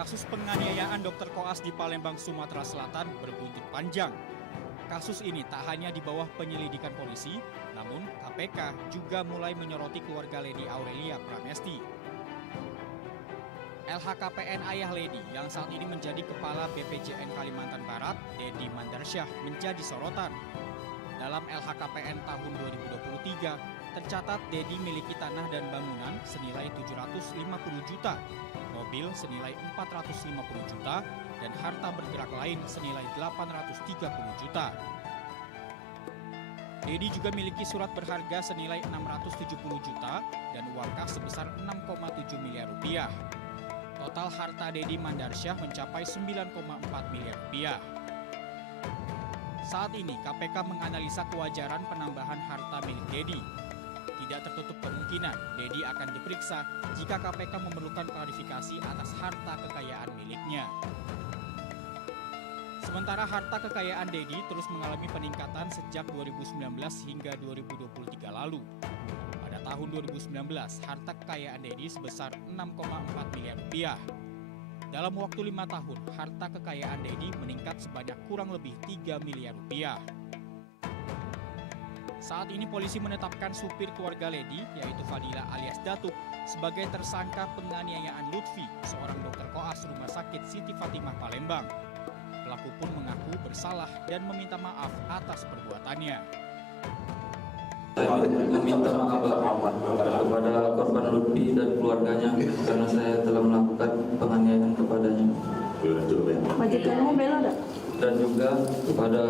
Kasus penganiayaan Dr. Koas di Palembang, Sumatera Selatan berbuntut panjang. Kasus ini tak hanya di bawah penyelidikan polisi, namun KPK juga mulai menyoroti keluarga Lady Aurelia Pramesti. LHKPN ayah Lady yang saat ini menjadi Kepala BPJN Kalimantan Barat, Dedi Mandarsyah, menjadi sorotan. Dalam LHKPN tahun 2023, tercatat Dedi miliki tanah dan bangunan senilai 750 juta, mobil senilai 450 juta, dan harta bergerak lain senilai 830 juta. Dedi juga miliki surat berharga senilai 670 juta dan uang kas sebesar 6,7 miliar rupiah. Total harta Dedi Mandarsyah mencapai 9,4 miliar rupiah. Saat ini KPK menganalisa kewajaran penambahan harta milik Dedi. Tidak tertutup kemungkinan Dedi akan diperiksa jika KPK memerlukan klarifikasi atas harta kekayaan miliknya. Sementara harta kekayaan Dedi terus mengalami peningkatan sejak 2019 hingga 2023 lalu. Pada tahun 2019, harta kekayaan Dedi sebesar 6,4 miliar rupiah. Dalam waktu 5 tahun, harta kekayaan Dedi meningkat sebanyak kurang lebih 3 miliar rupiah. Saat ini polisi menetapkan supir keluarga Lady, yaitu Fadila alias Datuk, sebagai tersangka penganiayaan Lutfi, seorang dokter koas Rumah Sakit Siti Fatimah Palembang. Pelaku pun mengaku bersalah dan meminta maaf atas perbuatannya. Saya meminta maaf kepada korban Lutfi dan keluarganya karena saya telah melakukan penganiayaan kepadanya. Majikanmu bela enggak? Dan juga kepada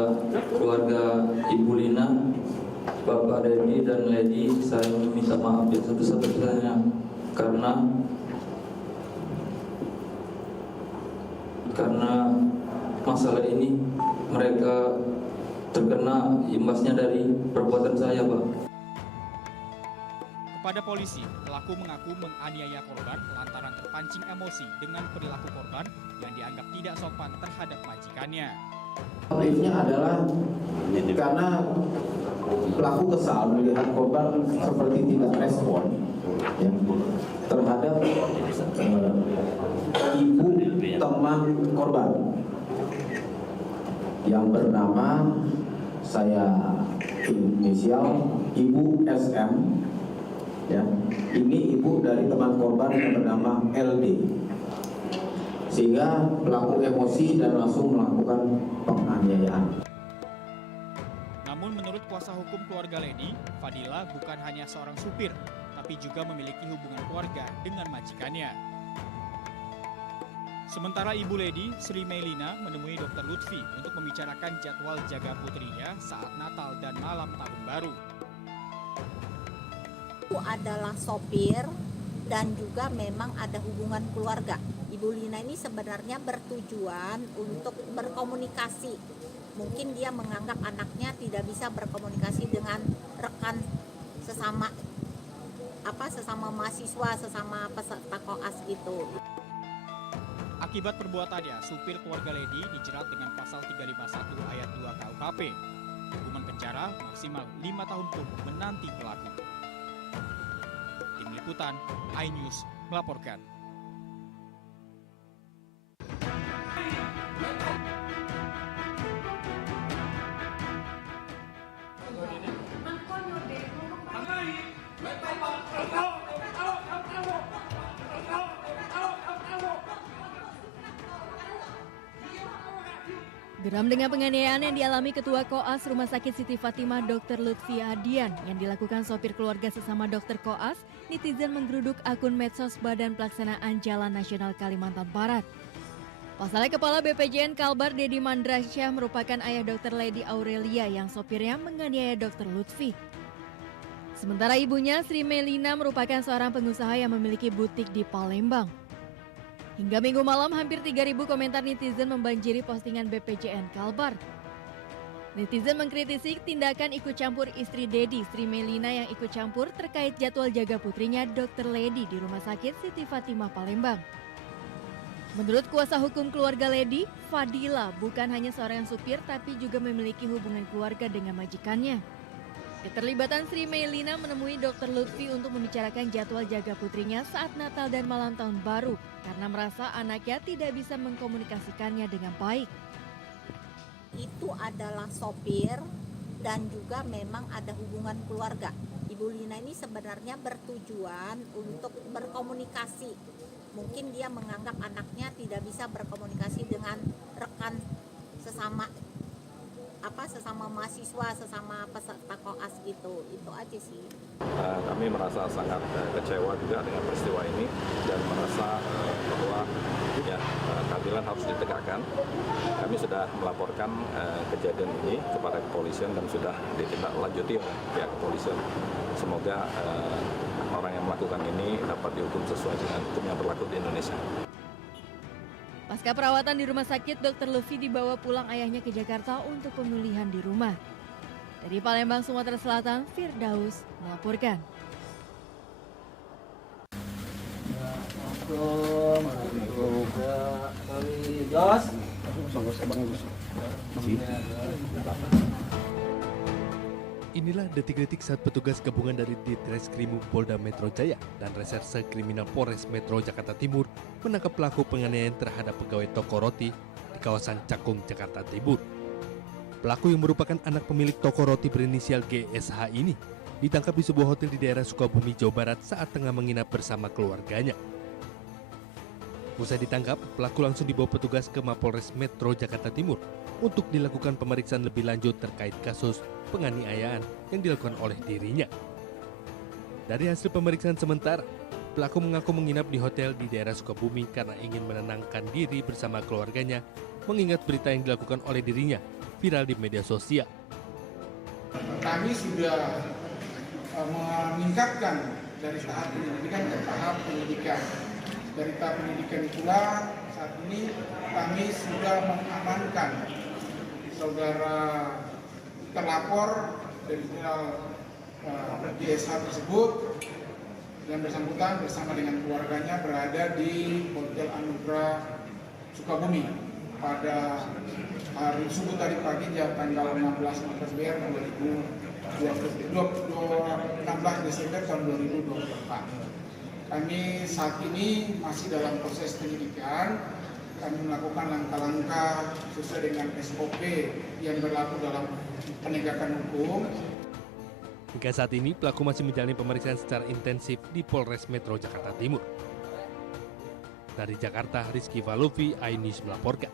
keluarga Ibu Lina, Bapak Dedi dan Lady, saya meminta maaf yang satu-satunya karena masalah ini mereka terkena imbasnya dari perbuatan saya, Pak. Kepada polisi, pelaku mengaku menganiaya korban lantaran terpancing emosi dengan perilaku korban yang dianggap tidak sopan terhadap majikannya. Motifnya adalah karena pelaku kesal melihat korban seperti tidak respon ya, terhadap ibu teman korban yang bernama saya inisial Ibu SM ya. Ini ibu dari teman korban yang bernama LD, sehingga pelaku emosi dan langsung melakukan penganiayaan. Namun menurut kuasa hukum keluarga Lady, Fadila bukan hanya seorang supir, tapi juga memiliki hubungan keluarga dengan majikannya. Sementara Ibu Lady, Sri Melina, menemui Dr. Lutfi untuk membicarakan jadwal jaga putrinya saat Natal dan malam Tahun Baru. Adalah sopir dan juga memang ada hubungan keluarga. Ibu Lina ini sebenarnya bertujuan untuk berkomunikasi. Mungkin dia menganggap anaknya tidak bisa berkomunikasi dengan rekan sesama mahasiswa, sesama peserta koas gitu. Akibat perbuatannya, supir keluarga Lady dijerat dengan pasal 351 ayat 2 KUHP. Hukuman penjara maksimal 5 tahun pun menanti pelaku. Tim Liputan, iNews melaporkan. Geram dengan penganiayaan yang dialami Ketua Koas Rumah Sakit Siti Fatimah Dr. Lutfi Adian yang dilakukan sopir keluarga sesama dokter koas, netizen menggeruduk akun medsos Badan Pelaksanaan Jalan Nasional Kalimantan Barat. Pasalnya Kepala BPJN Kalbar Dedi Mandarsyah merupakan ayah Dr. Lady Aurelia yang sopirnya menganiaya Dr. Lutfi. Sementara ibunya Sri Melina merupakan seorang pengusaha yang memiliki butik di Palembang. Hingga Minggu malam, hampir 3.000 komentar netizen membanjiri postingan BPJN Kalbar. Netizen mengkritisi tindakan ikut campur istri Dedi, Sri Melina yang ikut campur terkait jadwal jaga putrinya Dr. Lady di Rumah Sakit Siti Fatimah Palembang. Menurut kuasa hukum keluarga Lady, Fadila bukan hanya seorang supir tapi juga memiliki hubungan keluarga dengan majikannya. Keterlibatan Sri Meilina menemui Dr. Lutfi untuk membicarakan jadwal jaga putrinya saat Natal dan malam tahun baru karena merasa anaknya tidak bisa mengkomunikasikannya dengan baik. Itu adalah sopir dan juga memang ada hubungan keluarga. Ibu Lina ini sebenarnya bertujuan untuk berkomunikasi. Mungkin dia menganggap anaknya tidak bisa berkomunikasi dengan rekan sesama mahasiswa, sesama peserta koas gitu. Itu aja sih. Kami merasa sangat kecewa juga dengan peristiwa ini dan merasa bahwa keadilan harus ditegakkan. Kami sudah melaporkan kejadian ini kepada kepolisian dan sudah ditindaklanjuti oleh pihak kepolisian. Semoga orang yang melakukan ini dapat dihukum sesuai dengan hukum yang berlaku di Indonesia. Pasca perawatan di rumah sakit, Dr. Lutfi dibawa pulang ayahnya ke Jakarta untuk pemulihan di rumah. Dari Palembang, Sumatera Selatan, Firdaus melaporkan. Inilah detik-detik saat petugas gabungan dari Ditreskrimum Polda Metro Jaya dan Reserse Kriminal Polres Metro Jakarta Timur menangkap pelaku penganiayaan terhadap pegawai toko roti di kawasan Cakung, Jakarta Timur. Pelaku yang merupakan anak pemilik toko roti berinisial GSH ini ditangkap di sebuah hotel di daerah Sukabumi, Jawa Barat saat tengah menginap bersama keluarganya. Usai ditangkap, pelaku langsung dibawa petugas ke Mapolres Metro Jakarta Timur untuk dilakukan pemeriksaan lebih lanjut terkait kasus penganiayaan yang dilakukan oleh dirinya. Dari hasil pemeriksaan sementara, pelaku mengaku menginap di hotel di daerah Sukabumi karena ingin menenangkan diri bersama keluarganya, mengingat berita yang dilakukan oleh dirinya viral di media sosial. Kami sudah meningkatkan dari tahap penyelidikan ke tahap penyidikan. Dari tahap penyidikan itulah saat ini kami sudah mengamankan saudara terlapor dari GSH tersebut dan bersangkutan bersama dengan keluarganya berada di Hotel Anugrah Sukabumi pada hari subuh tadi pagi tanggal 16 Desember tahun 2024. Kami saat ini masih dalam proses penyidikan. Kami melakukan langkah-langkah sesuai dengan SOP yang berlaku dalam penegakan hukum. Hingga saat ini, pelaku masih menjalani pemeriksaan secara intensif di Polres Metro Jakarta Timur. Dari Jakarta, Rizky Valuvi, iNews melaporkan.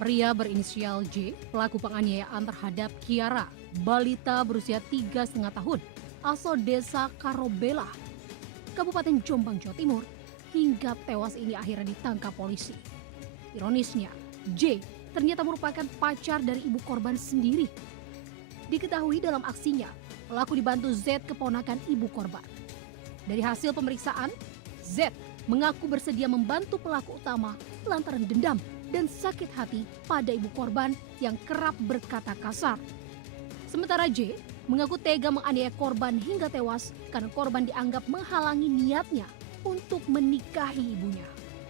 Pria berinisial J, pelaku penganiayaan terhadap Kiara, balita berusia 3,5 tahun, asal desa Karobela, Kabupaten Jombang, Jawa Timur, hingga tewas ini akhirnya ditangkap polisi. Ironisnya, J ternyata merupakan pacar dari ibu korban sendiri. Diketahui dalam aksinya, pelaku dibantu Z, keponakan ibu korban. Dari hasil pemeriksaan, Z mengaku bersedia membantu pelaku utama lantaran dendam dan sakit hati pada ibu korban yang kerap berkata kasar. Sementara J mengaku tega menganiaya korban hingga tewas karena korban dianggap menghalangi niatnya untuk menikahi ibunya.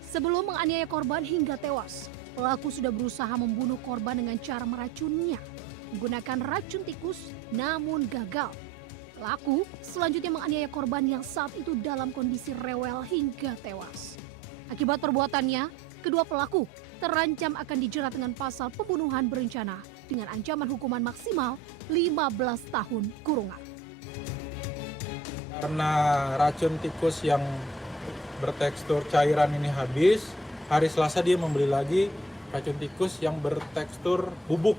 Sebelum menganiaya korban hingga tewas, pelaku sudah berusaha membunuh korban dengan cara meracunnya menggunakan racun tikus, namun gagal. Pelaku selanjutnya menganiaya korban yang saat itu dalam kondisi rewel hingga tewas. Akibat perbuatannya, kedua pelaku terancam akan dijerat dengan pasal pembunuhan berencana dengan ancaman hukuman maksimal 15 tahun kurungan. Karena racun tikus yang bertekstur cairan ini habis, hari Selasa dia membeli lagi racun tikus yang bertekstur bubuk,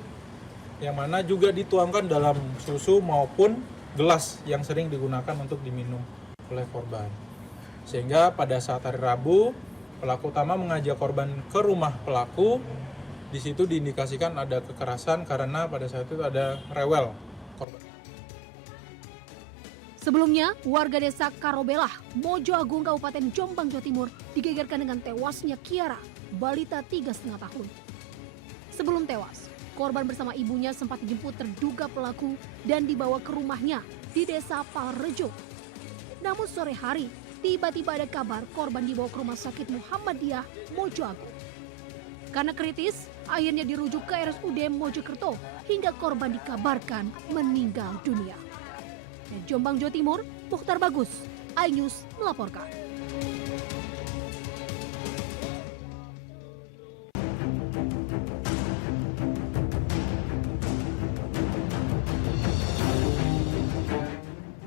yang mana juga dituangkan dalam susu maupun gelas yang sering digunakan untuk diminum oleh korban. Sehingga pada saat hari Rabu, pelaku utama mengajak korban ke rumah pelaku. Di situ diindikasikan ada kekerasan karena pada saat itu ada rewel korban. Sebelumnya, warga desa Karobelah, Mojo Agung, Kabupaten Jombang, Jawa Timur digegerkan dengan tewasnya Kiara, balita 3,5 tahun. Sebelum tewas, korban bersama ibunya sempat dijemput terduga pelaku dan dibawa ke rumahnya di desa Palrejo. Namun sore hari, tiba-tiba ada kabar korban dibawa ke rumah sakit Muhammadiyah Mojo Agung. Karena kritis, akhirnya dirujuk ke RSUD Mojokerto hingga korban dikabarkan meninggal dunia. Dari Jombang, Jawa Timur, Mukhtar Bagus, iNews melaporkan.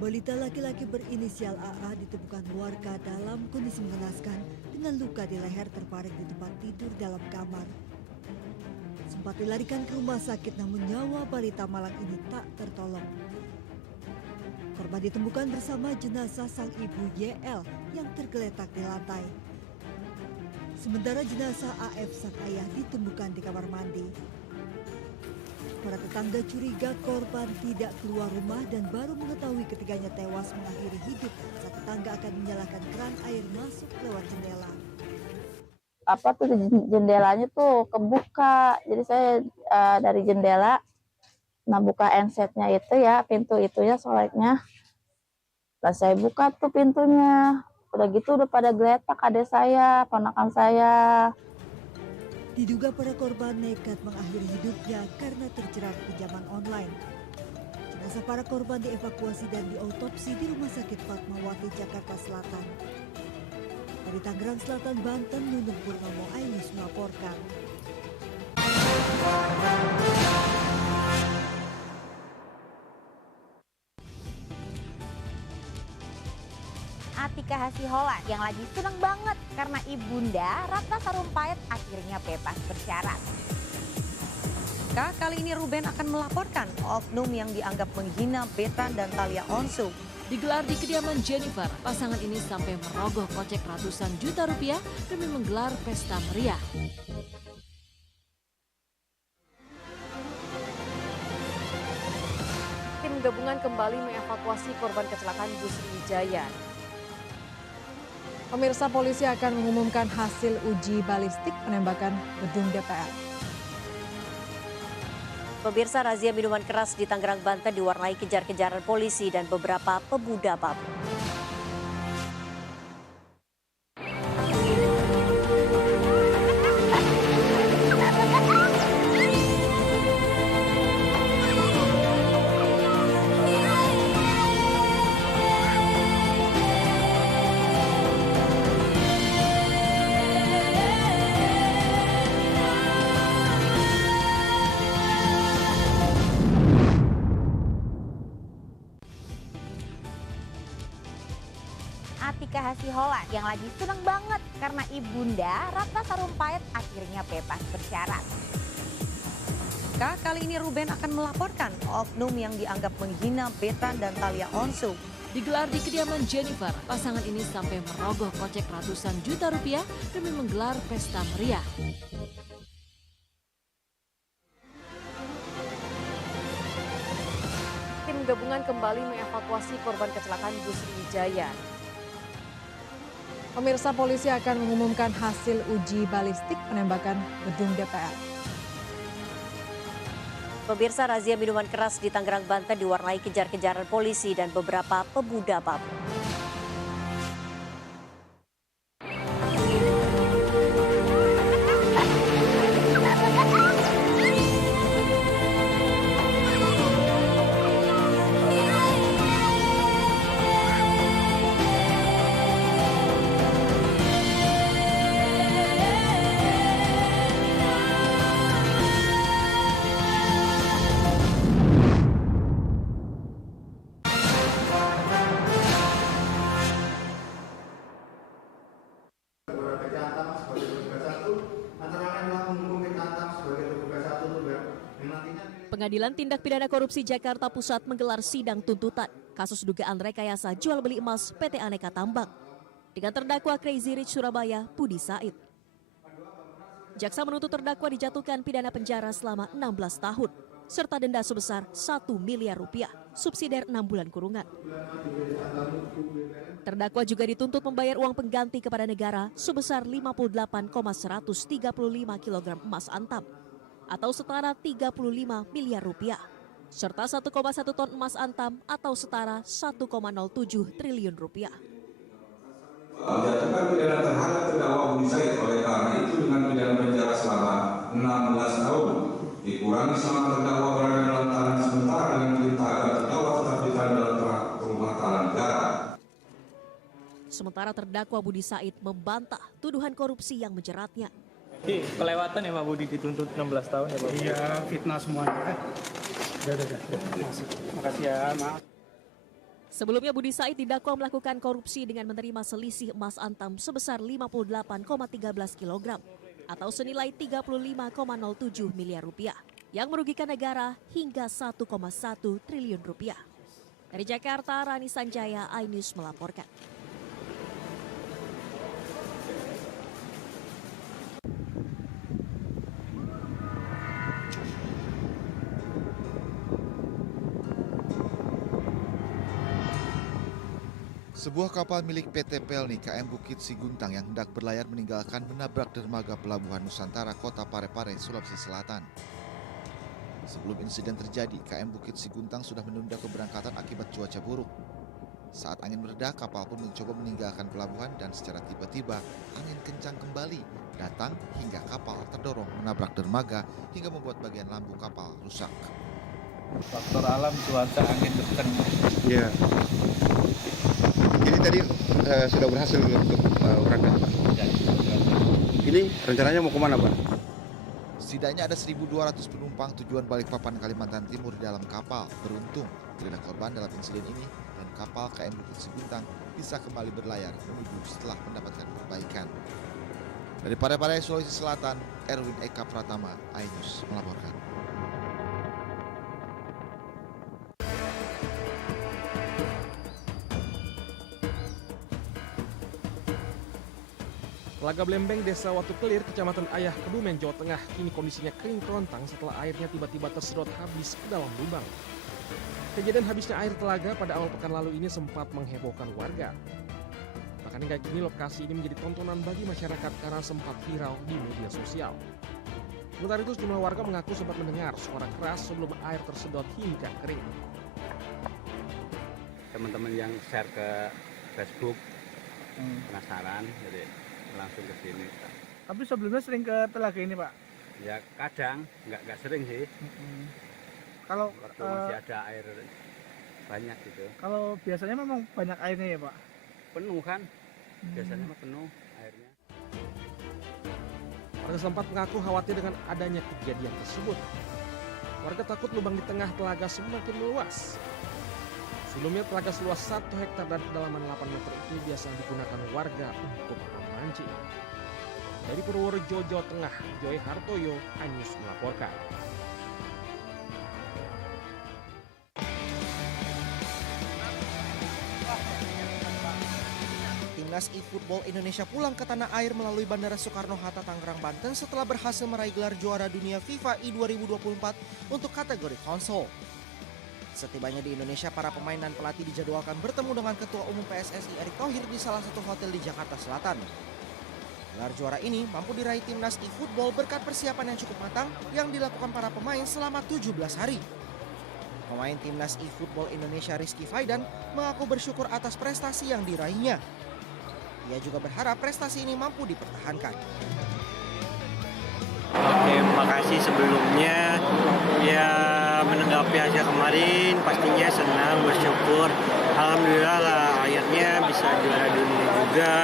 Balita laki-laki berinisial AA ditemukan warga dalam kondisi mengenaskan dengan luka di leher terparing di tempat tidur dalam kamar. Sempat dilarikan ke rumah sakit namun nyawa balita malang ini tak tertolong. Korban ditemukan bersama jenazah sang ibu YL yang tergeletak di lantai. Sementara jenazah AF sang ayah ditemukan di kamar mandi. Para tetangga curiga korban tidak keluar rumah dan baru mengetahui ketiganya tewas mengakhiri hidup saat tetangga akan menyalakan keran air masuk lewat jendela. Jendelanya tuh kebuka, jadi saya dari jendela, buka ensetnya itu ya, pintu itunya soleknya, lah saya buka tuh pintunya, udah gitu udah pada geletak adik saya, ponakan saya. Diduga para korban nekat mengakhiri hidupnya karena terjerat pinjaman online. Jenazah para korban dievakuasi dan diautopsi di Rumah Sakit Fatmawati, Jakarta Selatan. Dari Tangerang Selatan, Banten, Nunung Purnomo, iNews melaporkan. Atika Hasiholan yang lagi seneng banget karena ibunda Ratna Sarumpait akhirnya bebas bersyarat. Kali ini Ruben akan melaporkan oknum yang dianggap menghina Betan dan Thalia Onsu. Digelar di kediaman Jennifer, pasangan ini sampai merogoh kocek ratusan juta rupiah demi menggelar pesta meriah. Tim gabungan kembali mengevakuasi korban kecelakaan bus Wijaya. Pemirsa, polisi akan mengumumkan hasil uji balistik penembakan gedung DPR. Pemirsa, razia minuman keras di Tangerang, Banten diwarnai kejar-kejaran polisi dan beberapa pemuda mabuk. Atika Hasiholan yang lagi seneng banget karena ibunda Ratna Sarumpait akhirnya bebas bersyarat. Kali ini Ruben akan melaporkan oknum yang dianggap menghina Betan dan Thalia Onsu. Digelar di kediaman Jennifer, pasangan ini sampai merogoh kocek ratusan juta rupiah demi menggelar pesta meriah. Tim gabungan kembali mengevakuasi korban kecelakaan bus Wijaya. Pemirsa, polisi akan mengumumkan hasil uji balistik penembakan gedung DPR. Pemirsa, razia minuman keras di Tangerang, Banten diwarnai kejar-kejaran polisi dan beberapa pemuda mabuk. Pengadilan Tindak Pidana Korupsi Jakarta Pusat menggelar sidang tuntutan kasus dugaan rekayasa jual beli emas PT Aneka Tambang dengan terdakwa Crazy Rich Surabaya Budi Said. Jaksa menuntut terdakwa dijatuhkan pidana penjara selama 16 tahun serta denda sebesar 1 miliar rupiah, subsidiar 6 bulan kurungan. Terdakwa juga dituntut membayar uang pengganti kepada negara sebesar 58,135 kg emas antam atau setara 35 miliar rupiah, serta 1,1 ton emas antam atau setara 1,07 triliun rupiah. Menjatuhkan pidana terhadap terdakwa Budi Said oleh karena itu dengan pidana penjara selama 16 tahun dikurangi selama terdakwa berada dalam tahanan sementara dengan perintah agar terdakwa tetap ditahan dalam rumah tahanan negara. Sementara terdakwa Budi Said membantah tuduhan korupsi yang menjeratnya. Kelewatan ya Pak Budi dituntut 16 tahun ya Pak? Iya, fitnah semuanya. Udah. Makasih ya, maaf. Sebelumnya Budi Said didakwa melakukan korupsi dengan menerima selisih emas antam sebesar 58,13 kg atau senilai 35,07 miliar rupiah yang merugikan negara hingga 1,1 triliun rupiah. Dari Jakarta, Rani Sanjaya, iNews melaporkan. Sebuah kapal milik PT Pelni KM Bukit Siguntang yang hendak berlayar meninggalkan menabrak dermaga Pelabuhan Nusantara Kota Parepare, Sulawesi Selatan. Sebelum insiden terjadi, KM Bukit Siguntang sudah menunda keberangkatan akibat cuaca buruk. Saat angin mereda, kapal pun mencoba meninggalkan pelabuhan dan secara tiba-tiba angin kencang kembali datang hingga kapal terdorong menabrak dermaga hingga membuat bagian lampu kapal rusak. Faktor alam, cuaca, angin kencang. Iya. Ini tadi sudah berhasil untuk berangkat, Pak. Ini rencananya mau kemana, Pak? Setidaknya ada 1.200 penumpang tujuan Balikpapan, Kalimantan Timur di dalam kapal. Beruntung tidak ada korban dalam insiden ini dan kapal KM Bukit Siguntang bisa kembali berlayar menuju setelah mendapatkan perbaikan. Dari Parepare, Sulawesi Selatan, Erwin Eka Pratama, iNews melaporkan. Telaga Blembeng, Desa Watu Kelir, Kecamatan Ayah, Kebumen, Jawa Tengah, kini kondisinya kering kerontang setelah airnya tiba-tiba tersedot habis ke dalam lubang. Kejadian habisnya air telaga pada awal pekan lalu ini sempat menghebohkan warga. Bahkan hingga kini lokasi ini menjadi tontonan bagi masyarakat karena sempat viral di media sosial. Sementara itu sejumlah warga mengaku sempat mendengar suara keras sebelum air tersedot hingga kering. Teman-teman yang share ke Facebook penasaran, jadi langsung ke sini. Tapi sebelumnya sering ke telaga ini, Pak? Ya kadang, nggak sering sih. Kalau waktu masih ada air banyak gitu. Kalau biasanya memang banyak airnya ya, Pak? Penuh kan? Biasanya mah penuh airnya. Warga setempat mengaku khawatir dengan adanya kejadian tersebut. Warga takut lubang di tengah telaga semakin meluas. Sebelumnya telaga seluas 1 hektar dan kedalaman 8 meter itu biasa digunakan warga untuk memancing. Dari Purworejo, Jawa Tengah, Joy Hartoyo, iNews melaporkan. Timnas e-football Indonesia pulang ke tanah air melalui Bandara Soekarno-Hatta, Tangerang, Banten setelah berhasil meraih gelar juara dunia FIFA I 2024 untuk kategori konsol. Setibanya di Indonesia, para pemain dan pelatih dijadwalkan bertemu dengan Ketua Umum PSSI Erick Thohir di salah satu hotel di Jakarta Selatan. Gelar juara ini mampu diraih Timnas e-football berkat persiapan yang cukup matang yang dilakukan para pemain selama 17 hari. Pemain Timnas e-football Indonesia Rizky Faidan mengaku bersyukur atas prestasi yang diraihnya. Ia juga berharap prestasi ini mampu dipertahankan. Oke, makasih sebelumnya. Ya menanggapi hasil kemarin pastinya senang, bersyukur. Alhamdulillah lah akhirnya bisa juara dunia juga.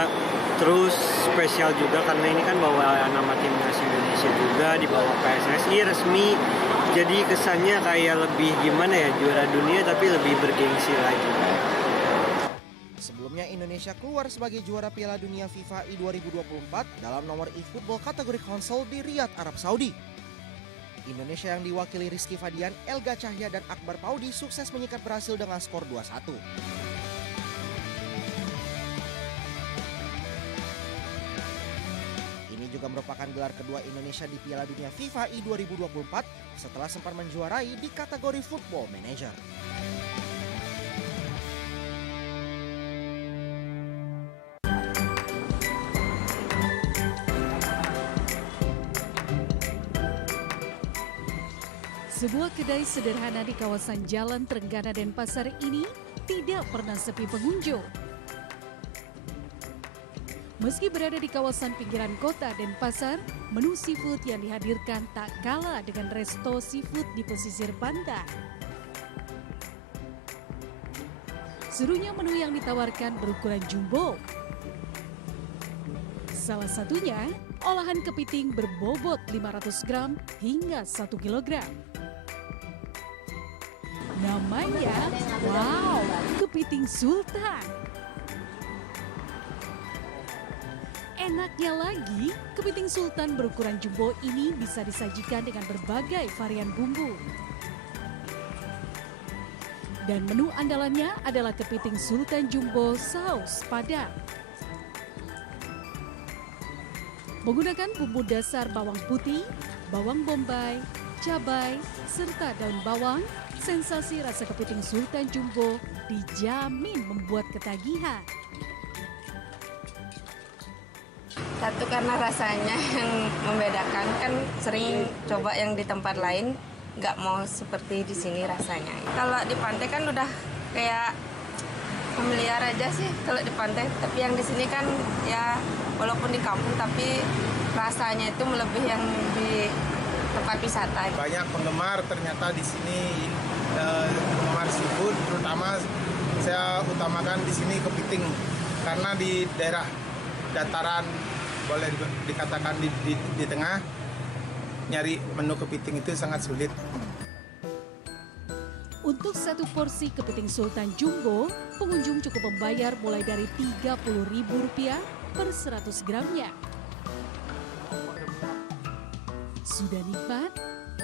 Terus spesial juga karena ini kan bawa nama Timnas Indonesia juga di bawah PSSI resmi. Jadi kesannya kayak lebih gimana ya, juara dunia tapi lebih bergengsi lagi. Sebelumnya Indonesia keluar sebagai juara Piala Dunia FIFA I 2024 dalam nomor e-football kategori konsol di Riyadh, Arab Saudi. Indonesia yang diwakili Rizky Fadian, Elga Cahya, dan Akbar Paudi sukses menyikat berhasil dengan skor 2-1. Ini juga merupakan gelar kedua Indonesia di Piala Dunia FIFA I 2024 setelah sempat menjuarai di kategori Football Manager. Sebuah kedai sederhana di kawasan Jalan Trenggana Denpasar ini tidak pernah sepi pengunjung. Meski berada di kawasan pinggiran kota Denpasar, menu seafood yang dihadirkan tak kalah dengan resto seafood di pesisir pantai. Serunya menu yang ditawarkan berukuran jumbo. Salah satunya, olahan kepiting berbobot 500 gram hingga 1 kilogram. Namanya, wow, kepiting sultan. Enaknya lagi, kepiting sultan berukuran jumbo ini bisa disajikan dengan berbagai varian bumbu. Dan menu andalannya adalah kepiting sultan jumbo saus padang. Menggunakan bumbu dasar bawang putih, bawang bombay, cabai, serta daun bawang, sensasi rasa kepiting sultan jumbo dijamin membuat ketagihan. Satu karena rasanya yang membedakan, kan sering coba yang di tempat lain, nggak mau seperti di sini rasanya. Kalau di pantai kan udah kayak familiar aja sih kalau di pantai, tapi yang di sini kan ya walaupun di kampung tapi rasanya itu melebihi yang di tempat wisata. Banyak penggemar ternyata di sini, penggemar seafood, terutama saya utamakan di sini kepiting karena di daerah dataran, boleh dikatakan di tengah, nyari menu kepiting itu sangat sulit. Untuk satu porsi kepiting sultan jumbo, pengunjung cukup membayar mulai dari Rp30.000 per 100 gramnya. Sudah nikmat,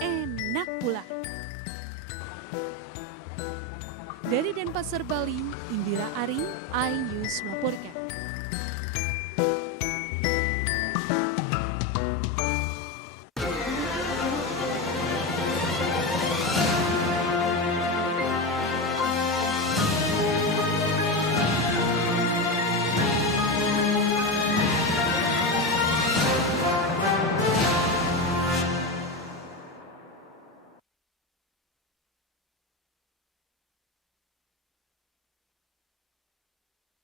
enak pula. Dari Denpasar, Bali, Indira Ari, iNews melaporkan.